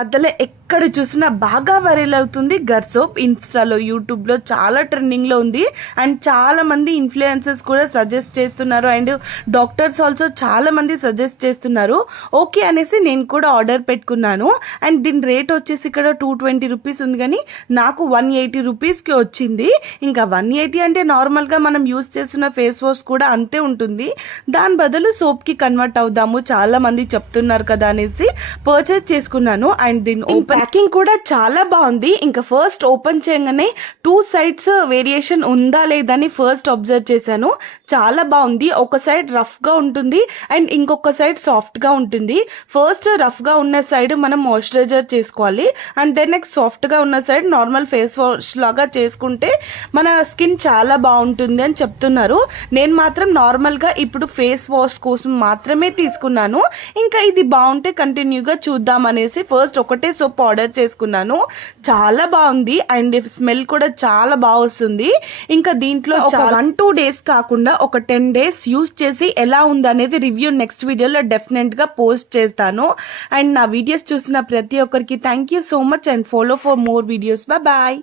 అదలే ఎక్కడ చూసినా బాగా వైరల్ అవుతుంది గర్ సోప్. ఇన్స్టాలో, యూట్యూబ్ లో చాలా ట్రెండింగ్ లో ఉంది. అండ్ చాలా మంది ఇన్ఫ్లుయెన్సర్స్ కూడా సజెస్ట్ చేస్తున్నారు. అండ్ డాక్టర్స్ ఆల్సో చాలా మంది సజెస్ట్ చేస్తున్నారు. ఓకే అనేసి నేను కూడా ఆర్డర్ పెట్టుకున్నాను. అండ్ దీని రేట్ వచ్చేసి ఇక్కడ 220 రూపీస్ ఉంది, కానీ నాకు 180 రూపీస్కి వచ్చింది. ఇంకా 180 అంటే నార్మల్గా మనం యూస్ చేస్తున్న ఫేస్ వాష్ కూడా అంతే ఉంటుంది. దాని బదులు సోప్కి కన్వర్ట్ అవుదాము, చాలా మంది చెప్తున్నారు కదా అనేసి పర్చేజ్ చేసుకున్నాను. అండ్ దీని ప్యాకింగ్ కూడా చాలా బాగుంది. ఇంకా ఫస్ట్ ఓపెన్ చేయగానే 2 సైడ్స్ వేరియేషన్ ఉందా లేదని ఫస్ట్ అబ్జర్వ్ చేశాను. చాలా బాగుంది. ఒక సైడ్ రఫ్ గా ఉంటుంది అండ్ ఇంకొక సైడ్ సాఫ్ట్ గా ఉంటుంది. ఫస్ట్ రఫ్ గా ఉన్న సైడ్ మనం మాయిశ్చరైజర్ చేసుకోవాలి. అండ్ దెన్ నెక్స్ట్ సాఫ్ట్ గా ఉన్న సైడ్ నార్మల్ ఫేస్ వాష్ లాగా చేసుకుంటే మన స్కిన్ చాలా బాగుంటుంది అని చెప్తున్నారు. నేను మాత్రం నార్మల్ గా ఇప్పుడు ఫేస్ వాష్ కోసం మాత్రమే తీసుకున్నాను. ఇంకా ఇది బాగుంటే కంటిన్యూగా చూద్దాం అనేసి ఫస్ట్ ఒకటే సోప్ ఆర్డర్ చేసుకున్నాను. చాలా బాగుంది అండ్ స్మెల్ కూడా చాలా బాగా వస్తుంది. ఇంకా దీంట్లో ఒక 1-2 డేస్ కాకుండా ఒక 10 డేస్ యూజ్ చేసి ఎలా ఉంది అనేది రివ్యూ నెక్స్ట్ వీడియోలో డెఫినెట్ గా పోస్ట్ చేస్తాను. అండ్ నా వీడియోస్ చూసిన ప్రతి ఒక్కరికి thank you so much and follow for more videos. Bye.